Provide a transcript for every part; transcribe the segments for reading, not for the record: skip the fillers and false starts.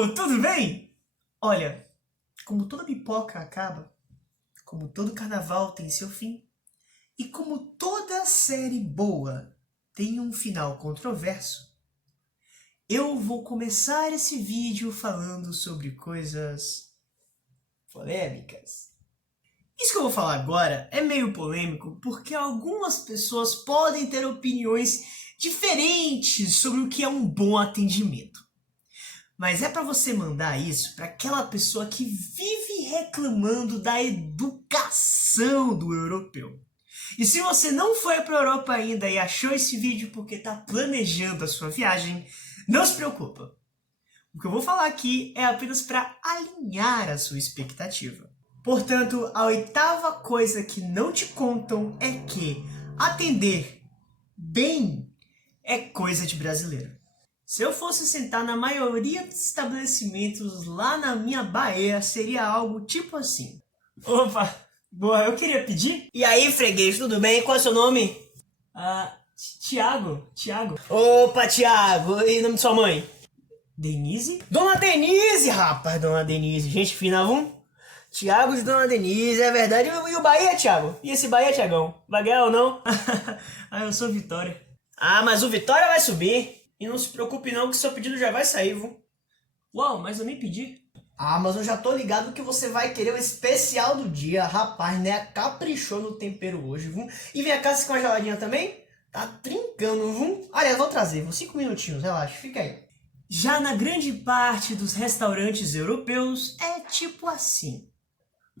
povo, tudo bem? Olha, como toda pipoca acaba, como todo carnaval tem seu fim, e como toda série boa tem um final controverso, eu vou começar esse vídeo falando sobre coisas polêmicas. Isso que eu vou falar agora é meio polêmico porque algumas pessoas podem ter opiniões diferentes sobre o que é um bom atendimento. Mas é para você mandar isso para aquela pessoa que vive reclamando da educação do europeu. E se você não foi para a Europa ainda e achou esse vídeo porque está planejando a sua viagem, não se preocupa. O que eu vou falar aqui é apenas para alinhar a sua expectativa. Portanto, a oitava coisa que não te contam é que atender bem é coisa de brasileiro. Se eu fosse sentar na maioria dos estabelecimentos lá na minha Bahia, seria algo tipo assim. Opa, boa, eu queria pedir. E aí, freguês, tudo bem? Qual é o seu nome? Tiago. Opa, Tiago, e o nome de sua mãe? Denise? Dona Denise, rapaz, Dona Denise, gente fina, vamos? Tiago de Dona Denise, é verdade. E o Bahia, Tiago? E esse Bahia, Tiagão? Vai ganhar ou não? Eu sou Vitória. Mas o Vitória vai subir. E não se preocupe não, que seu pedido já vai sair, viu? Uau, mas eu nem pedi. Mas eu já tô ligado que você vai querer o especial do dia. Rapaz, né? Caprichou no tempero hoje, viu? E vem cá, se com a geladinha também? Tá trincando, viu? Aliás, vou trazer, vou 5 minutinhos, relaxa, fica aí. Já na grande parte dos restaurantes europeus, é tipo assim.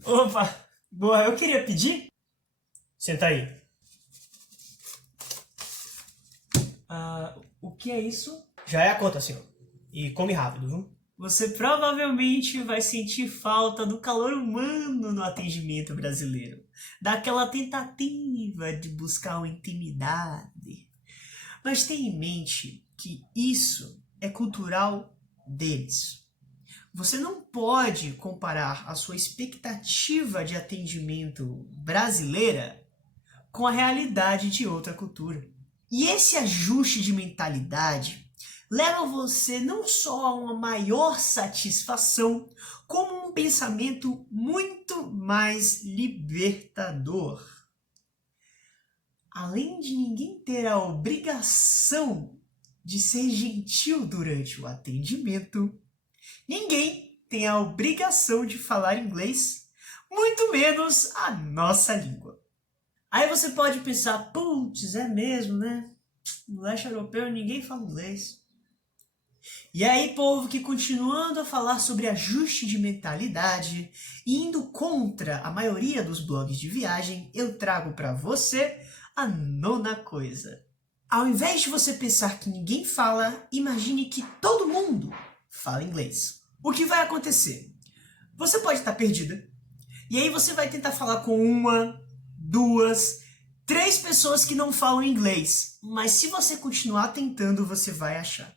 Opa, boa, eu queria pedir. Senta aí. O que é isso? Já é a conta, senhor. E come rápido, viu? Você provavelmente vai sentir falta do calor humano no atendimento brasileiro. Daquela tentativa de buscar uma intimidade. Mas tenha em mente que isso é cultural deles. Você não pode comparar a sua expectativa de atendimento brasileira com a realidade de outra cultura. E esse ajuste de mentalidade leva você não só a uma maior satisfação, como um pensamento muito mais libertador. Além de ninguém ter a obrigação de ser gentil durante o atendimento, ninguém tem a obrigação de falar inglês, muito menos a nossa língua. Aí você pode pensar, putz, é mesmo, né? No leste europeu ninguém fala inglês. E aí, povo, que continuando a falar sobre ajuste de mentalidade e indo contra a maioria dos blogs de viagem, eu trago para você a nona coisa. Ao invés de você pensar que ninguém fala, imagine que todo mundo fala inglês. O que vai acontecer? Você pode estar perdida, e aí você vai tentar falar com uma, 2, 3 pessoas que não falam inglês, mas se você continuar tentando, você vai achar.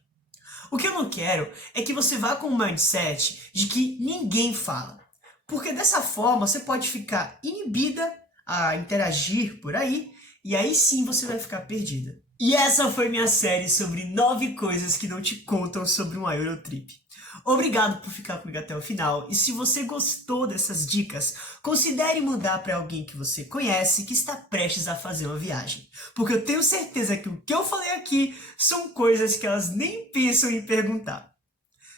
O que eu não quero é que você vá com o mindset de que ninguém fala, porque dessa forma você pode ficar inibida a interagir por aí, e aí sim você vai ficar perdida. E essa foi minha série sobre 9 coisas que não te contam sobre uma Eurotrip. Obrigado por ficar comigo até o final, e se você gostou dessas dicas, considere mandar para alguém que você conhece que está prestes a fazer uma viagem. Porque eu tenho certeza que o que eu falei aqui são coisas que elas nem pensam em perguntar.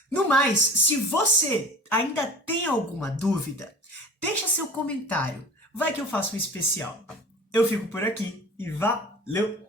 No mais, se você ainda tem alguma dúvida, deixa seu comentário, vai que eu faço um especial. Eu fico por aqui e valeu!